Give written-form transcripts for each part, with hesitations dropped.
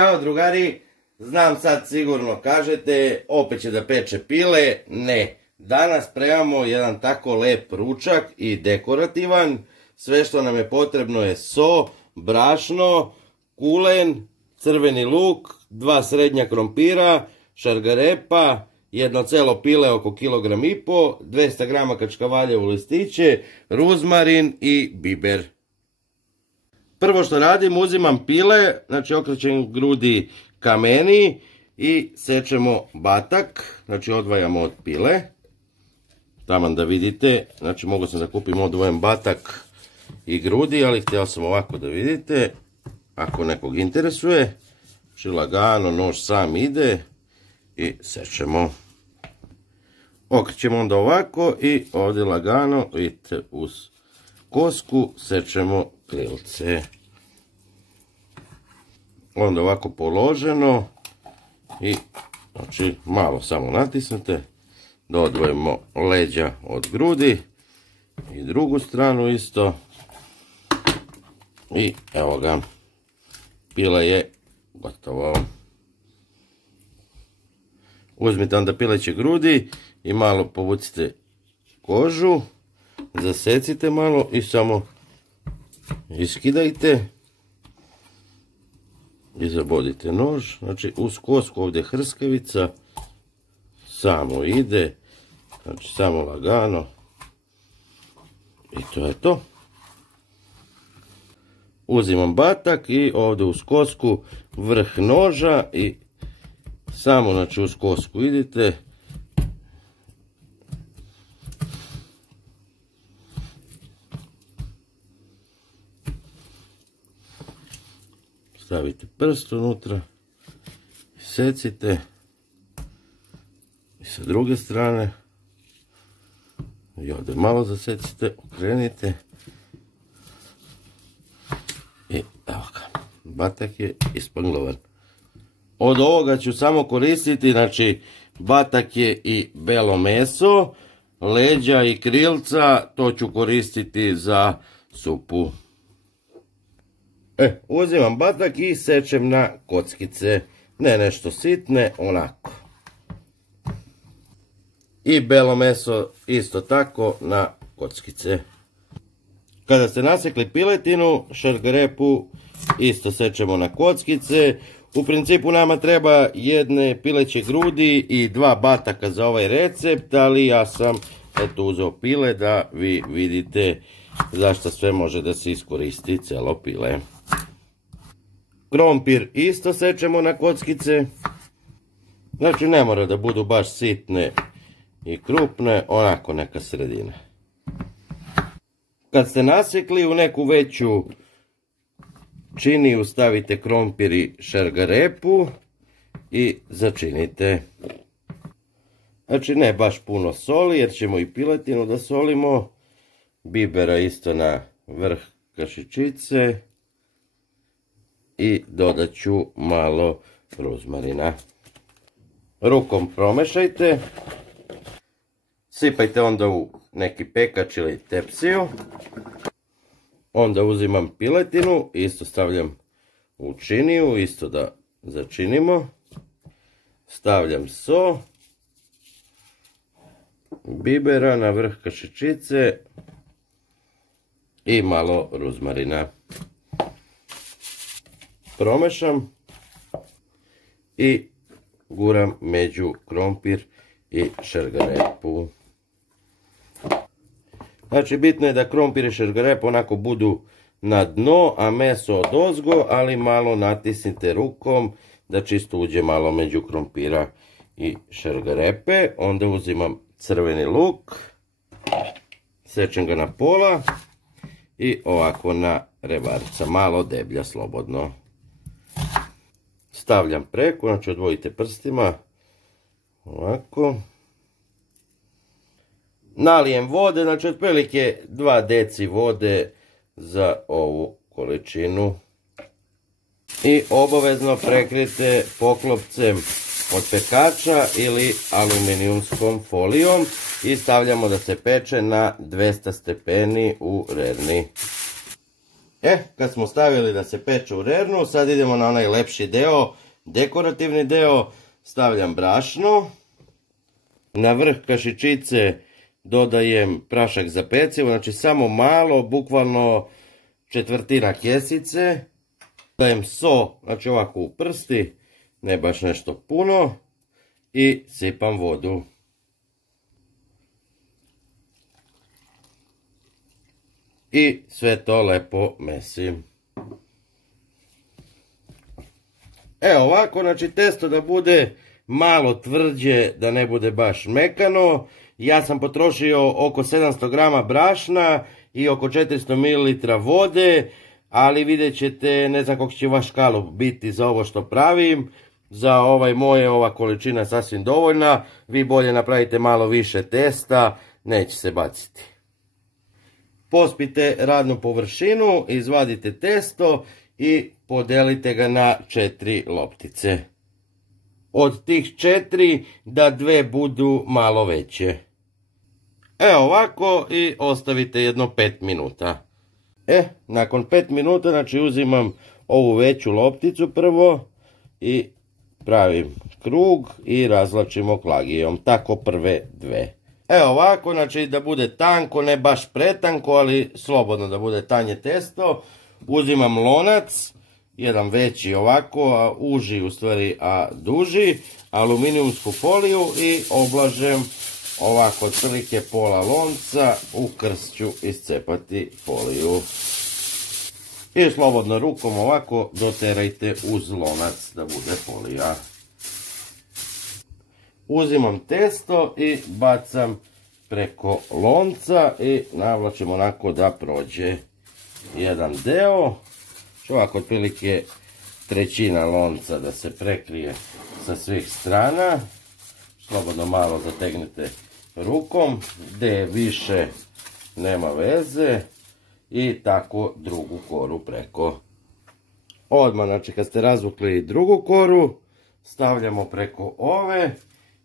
Ćao drugari, znam sad sigurno kažete, opet će da peče pile. Ne, danas spremamo jedan tako lep ručak i dekorativan. Sve što nam je potrebno je so, brašno, kulen, crveni luk, 2 srednja krompira, šargarepa, jedno celo pile oko 1,5 kg, 200 g kačkavaljevu listiće, ruzmarin i biber. Prvo što radim, uzimam pile, znači okrećem grudi ka meni i sečemo batak, znači odvajamo od pile. Taman da vidite, znači mogu sam da kupim odvojen batak i grudi, ali htio sam ovako da vidite, ako nekog interesuje. Znači lagano, nož sam ide i sečemo. Okrećemo onda ovako i ovdje lagano, vidite, uz kosku sečemo krilce. Onda ovako položeno i znači malo samo natisnete da odvojimo leđa od grudi i drugu stranu isto. I evo ga, pila je gotovo. Uzmite onda pileće grudi i malo povucite kožu, zasecite malo i samo iskidajte i zabodite nož. Znači uz kosku ovdje hrskavica samo ide, znači samo lagano i to je to. Uzimam batak i ovdje uz kosku vrh noža i samo znači uz kosku idete. Stavite prst unutra, secite i sa druge strane i ovdje malo zasecite, okrenite i evo ga, batak je ispanglovan. Od ovoga ću samo koristiti, znači batak je i belo meso, leđa i krilca, to ću koristiti za supu. Uzimam batak i sečem na kockice, ne nešto sitne, onako. I belo meso isto tako na kockice. Kada ste nasekli piletinu, šargarepu isto sečemo na kockice. U principu nama treba jedne pileće grudi i 2 bataka za ovaj recept, ali ja sam eto uzeo pile da vi vidite zašto sve može da se iskoristi celo pile. Krompir isto sečemo na kockice, znači ne mora da budu baš sitne i krupne, onako neka sredina. Kad ste nasekli, u neku veću činiju stavite krompir i šargarepu i začinite. Znači ne baš puno soli jer ćemo i piletinu da solimo, bibera isto na vrh kašičice. I dodat ću malo ruzmarina. Rukom promešajte. Sipajte onda u neki pekač ili tepsiju. Onda uzimam piletinu, isto stavljam u činiju, isto da začinimo. Stavljam so, bibera na vrh kašičice i malo ruzmarina. Promešam i guram među krompir i šargarepu. Znači bitno je da krompir i šargarepa onako budu na dno, a meso odozgo, ali malo natisnite rukom da čisto uđe malo među krompira i šargarepe. Onda uzimam crveni luk, sečem ga na pola i ovako na rebarca, malo deblja slobodno. Stavljam preko, znači odvojite prstima, ovako. Nalijem vode, znači otprilike 2 deci vode za ovu količinu. I obavezno prekrijte poklopcem od pekača ili aluminijumskom folijom i stavljamo da se peče na 200 stepeni u rerni. Kad smo stavili da se peče u rernu, sad idemo na onaj lepši deo, dekorativni deo. Stavljam brašno. Na vrh kašičice dodajem prašak za pecivo, znači samo malo, bukvalno četvrtina kesice. Dajem so, znači ovako u prsti, ne baš nešto puno, i sipam vodu. I sve to lepo mesim. Evo ovako, znači testo da bude malo tvrđe, da ne bude baš mekano. Ja sam potrošio oko 700 grama brašna i oko 400 ml vode, ali vidjet ćete, ne znam koliko će vaš kalup biti za ovo što pravim. Za ova količina sasvim dovoljna. Vi bolje napravite malo više testa, neće se baciti. Pospite radnu površinu, izvadite testo i podelite ga na 4 loptice. Od tih 4 da 2 budu malo veće. Evo ovako i ostavite jedno 5 minuta. Nakon 5 minuta, znači uzimam ovu veću lopticu prvo i pravim krug i razvlačim oklagijom. Tako prve 2. Evo ovako, znači da bude tanko, ne baš pretanko, ali slobodno da bude tanje testo. Uzimam lonac, jedan veći ovako, a uži u stvari, a duži, aluminijumsku foliju i oblažem ovako otprilike pola lonca, u krst ću iscepati foliju. I slobodno rukom ovako doterajte uz lonac da bude folija. Uzimam testo i bacam preko lonca i navlačim onako da prođe jedan deo. Ovako otprilike trećina lonca da se prekrije sa svih strana. Slobodno malo zategnite rukom, gdje je više nema veze, i tako drugu koru preko. Odmah, znači kad ste razvukli drugu koru, stavljamo preko ove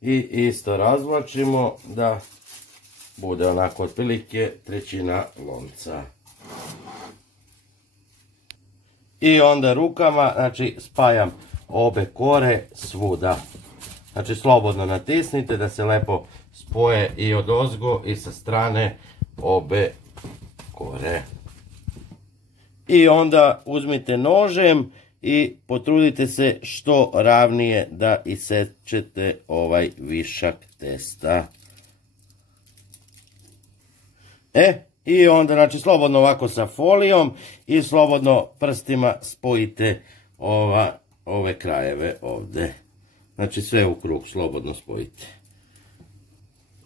i isto razvlačimo da bude onako otprilike trećina lonca. I onda rukama, znači spajam obe kore svuda. Znači slobodno natisnite da se lepo spoje i odozgo i sa strane obe kore. I onda uzmite nožem i potrudite se što ravnije da isečete ovaj višak testa. I onda, znači, slobodno ovako sa folijom i slobodno prstima spojite ove krajeve ovdje. Znači sve u krug slobodno spojite.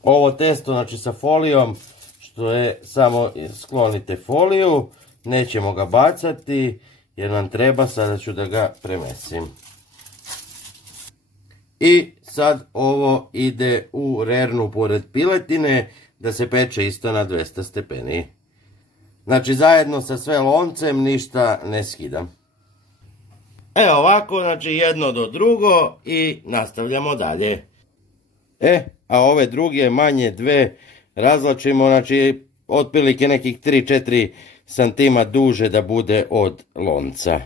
Ovo testo, znači sa folijom, što je samo sklonite foliju, nećemo ga bacati jer nam treba, sada ću da ga premesim. I sad ovo ide u rernu pored piletine da se peče isto na 200 stepeni. Znači zajedno sa sve loncem ništa ne skidam. Evo ovako, znači jedno do drugo i nastavljamo dalje. A ove druge manje dve razvlačimo, znači otprilike nekih 3-4 cm duže da bude od lonca.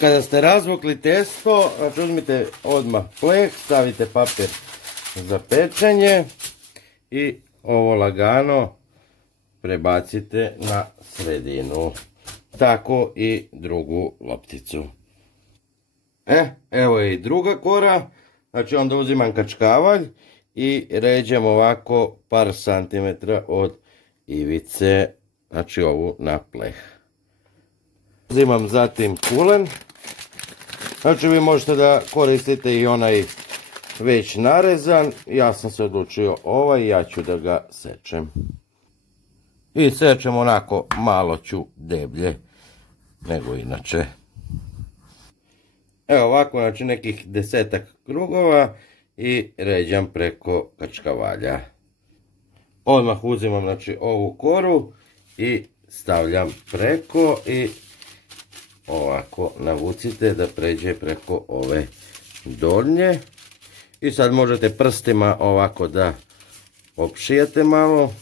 Kada ste razvukli testo, znači uzmite odmah pleh, stavite papir za pečenje i ovo lagano prebacite na sredinu. Tako i drugu lopticu. Evo je i druga kora. Znači onda uzimam kačkavalj i ređem ovako par santimetra od ivice, znači ovu na pleh. Uzimam zatim kulen. Znači vi možete da koristite i onaj već narezan. Ja sam se odlučio ja ću da ga sečem. I sečem onako, malo ću deblje nego inače. Evo ovako, znači nekih 10-ak krugova i ređam preko kačkavalja. Odmah uzimam, znači, ovu koru i stavljam preko i ovako navucite da pređe preko ove donje. I sad možete prstima ovako da opšijete malo.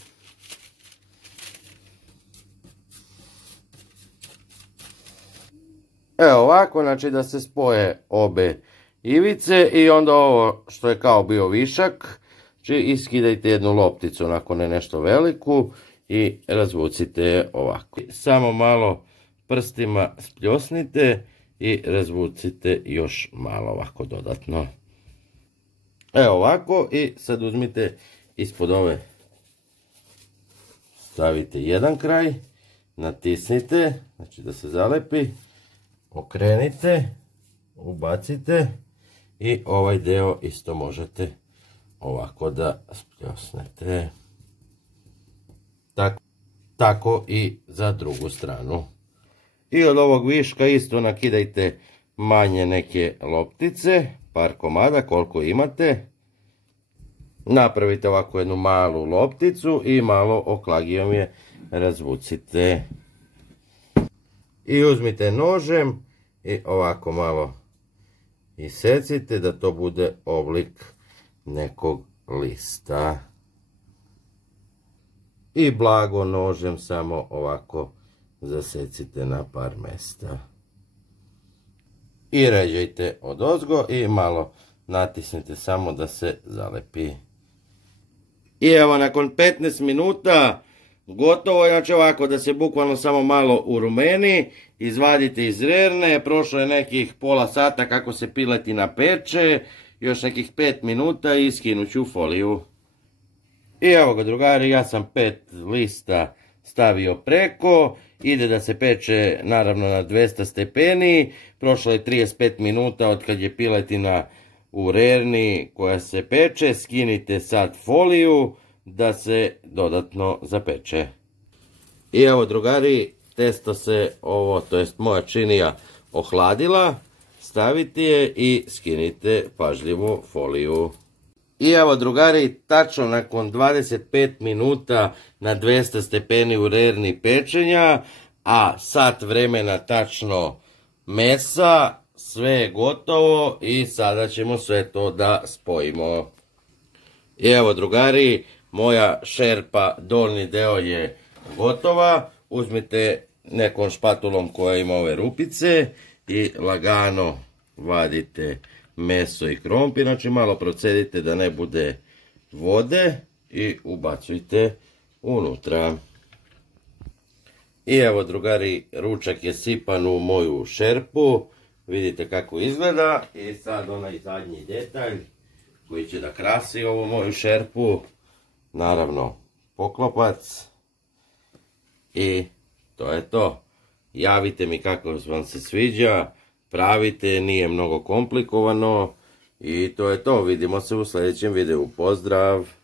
Evo ovako, znači da se spoje obe ivice i onda ovo što je kao bio višak, znači iskidajte jednu lopticu, onako ne nešto veliku i razvucite je ovako. Samo malo prstima spljosnite i razvucite još malo ovako dodatno. Evo ovako i sad uzmite ispod ove, stavite jedan kraj, natisnite, znači da se zalepi, okrenite, ubacite i ovaj deo isto možete ovako da spljosnete. Tako i za drugu stranu. I od ovog viška isto nakidajte manje neke loptice, par komada koliko imate. Napravite ovako jednu malu lopticu i malo oklagijom je razvucite. I uzmite nožem i ovako malo isecite da to bude oblik nekog lista. I blago nožem samo ovako zasecite na par mjesta. I ređajte odozgo i malo natisnite samo da se zalepi. I evo nakon 15 minuta gotovo je, znači ovako da se bukvalno samo malo urumeni, izvadite iz rerne, prošlo je nekih pola sata kako se piletina peče, još nekih 5 minuta i skinut ću foliju. I evo ga drugari, ja sam 5 lista stavio preko, ide da se peče naravno na 200 stepeni, prošlo je 35 minuta od kad je piletina u rerni koja se peče, skinite sad foliju da se dodatno zapeče. I evo drugari, testo se ovo, to jest moja činija ohladila, stavite je i skinite pažljivo foliju. I evo drugari, tačno nakon 25 minuta na 200 stepeni u rerni pečenja, a sat vremena tačno mesa, sve je gotovo i sada ćemo sve to da spojimo. I evo drugari, moja šerpa donji deo je gotova. Uzmite nekom špatulom koja ima ove rupice i lagano vadite meso i krompir, znači malo procedite da ne bude vode i ubacujte unutra. I evo drugari, ručak je sipan u moju šerpu, vidite kako izgleda. I sad onaj zadnji detalj koji će da krasi ovu moju šerpu, naravno poklopac. I to je to. Javite mi kako vam se sviđa, pravite, nije mnogo komplikovano i to je to. Vidimo se u sljedećem videu. Pozdrav!